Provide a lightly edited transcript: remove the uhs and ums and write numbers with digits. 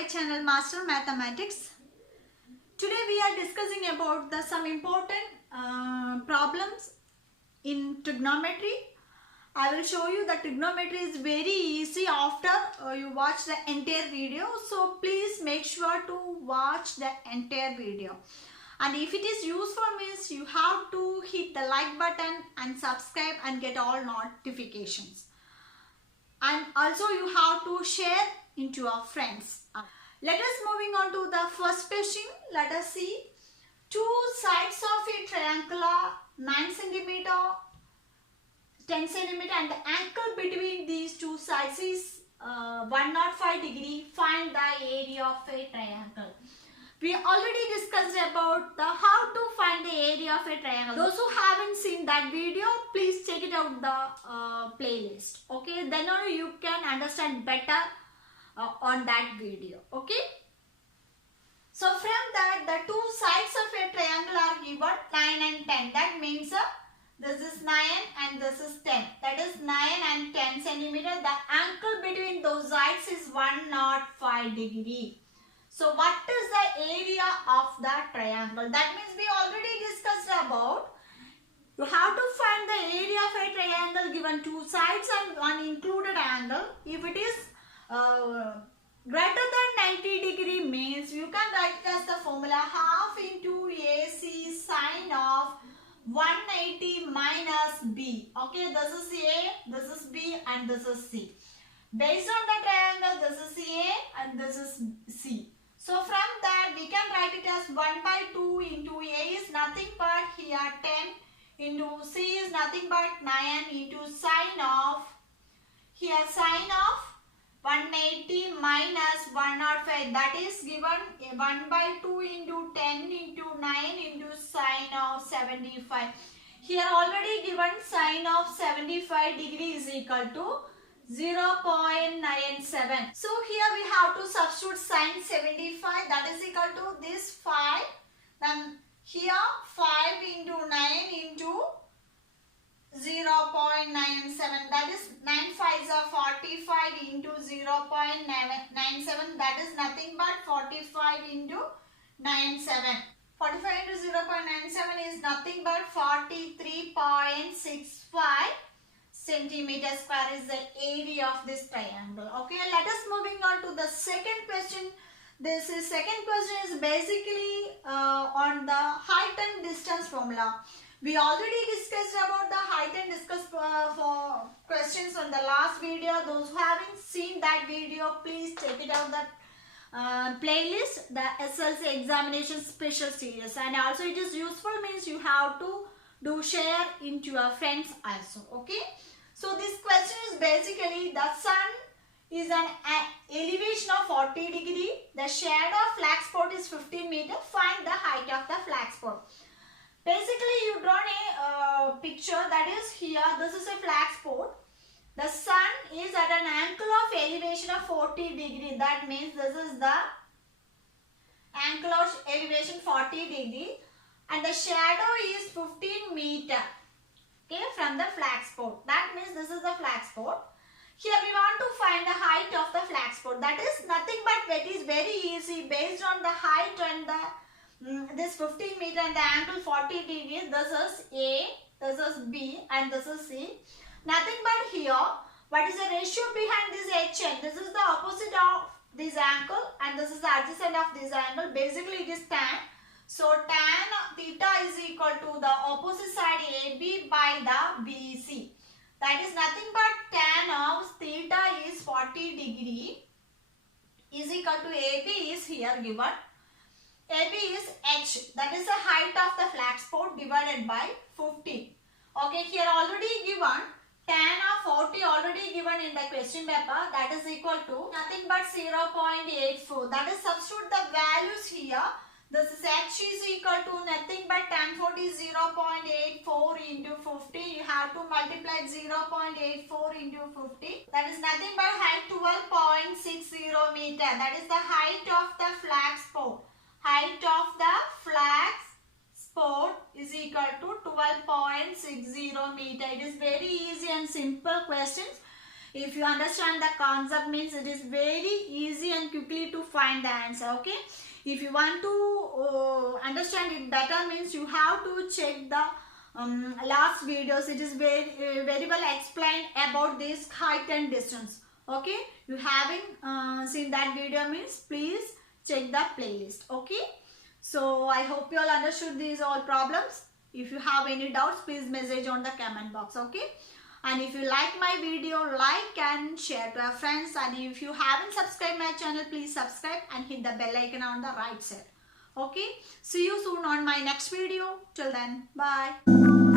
my channel Master Mathematics. Today we are discussing about some important problems in trigonometry. I will show you that trigonometry is very easy after you watch the entire video. So please make sure to watch the entire video. And if it is useful means you have to hit the like button and subscribe and get all notifications. And also you have to share into your friends. Let us moving on to the first question. Let us see. Two sides of a triangular 9 cm, 10 cm and the angle between these two sides is 105 degree. Find the area of a triangle. We already discussed about how to find the area of a triangle. Those who haven't seen that video, please check it out the playlist. Okay, then only you can understand better on that video. Okay. So from that, the two sides of a triangle are given 9 and 10. That means this is 9 and this is 10. That is 9 and 10 centimeter. The angle between those sides is 105 degree. So what is the area of the triangle? That means we already discussed about you have to find the area of a triangle given two sides and one included angle. If it is greater than 90 degree means you can write it as the formula half into AC sine of 180 minus B. Okay, this is A, this is B and this is C. Based on the triangle, this is A and this is C. So from that we can write it as 1 by 2 into A is nothing but here 10 into C is nothing but 9 into sine of here sine of 180 minus 105, that is given 1 by 2 into 10 into 9 into sine of 75. Here already given sine of 75 degree is equal to 0.97. So here we have to substitute sine 75, that is equal to this 5. Then here 5 into 9 into 0.97, that is 9 5s are 45 into 0.97, that is nothing but 45 into 97. 45 into 0.97 is nothing but 43.65 centimeter square is the area of this triangle. Okay, let us moving on to the second question. This is second question is basically on the height and distance formula. We already discussed about the height and distance for questions on the last video. Those who haven't seen that video, please check it out that playlist, the SLC examination special series. And also it is useful means you have to do share into your friends also. Okay. So this question is basically the sun is an elevation of 40 degree. The shade of flag spot is 15 meter. Find the height of the flag spot. Basically, you drawn a picture that is here. This is a flag spot. The sun is at an angle of elevation of 40 degree. That means this is the angle of elevation 40 degree. And the shadow is 15 meter. Okay, from the flag spot. That means this is the flag spot. Here we want to find the height of the flag spot. That is nothing but it is very easy based on the height and the this 15 meter and the angle 40 degree. This is A, this is B and this is C. Nothing but here what is the ratio behind this HN? This is the opposite of this angle and this is the adjacent of this angle. Basically it is tan. So tan theta is equal to the opposite side AB by the BC. That is nothing but tan of theta is 40 degree is equal to AB is here given. AB is H, that is the height of the flag spot divided by 50. Okay, here already given tan of 40 already given in the question paper, that is equal to nothing but 0.84. That is substitute the values here. This is H is equal to nothing but tan 40 is 0.84 into 50. You have to multiply 0.84 into 50. That is nothing but height 12.60 meter. That is the height of the flag spot. Height of the flag spot is equal to 12.60 meter. It is very easy and simple questions. If you understand the concept, means it is very easy and quickly to find the answer. Okay, if you want to understand it better, means you have to check the last videos. It is very well explained about this height and distance. Okay, you haven't seen that video, means please check the playlist. Okay, so I hope you all understood these all problems. If you have any doubts, please message on the comment box. Okay, and if you like my video, like and share to your friends. And if you haven't subscribed my channel, please subscribe and hit the bell icon on the right side. Okay, see you soon on my next video. Till then, bye.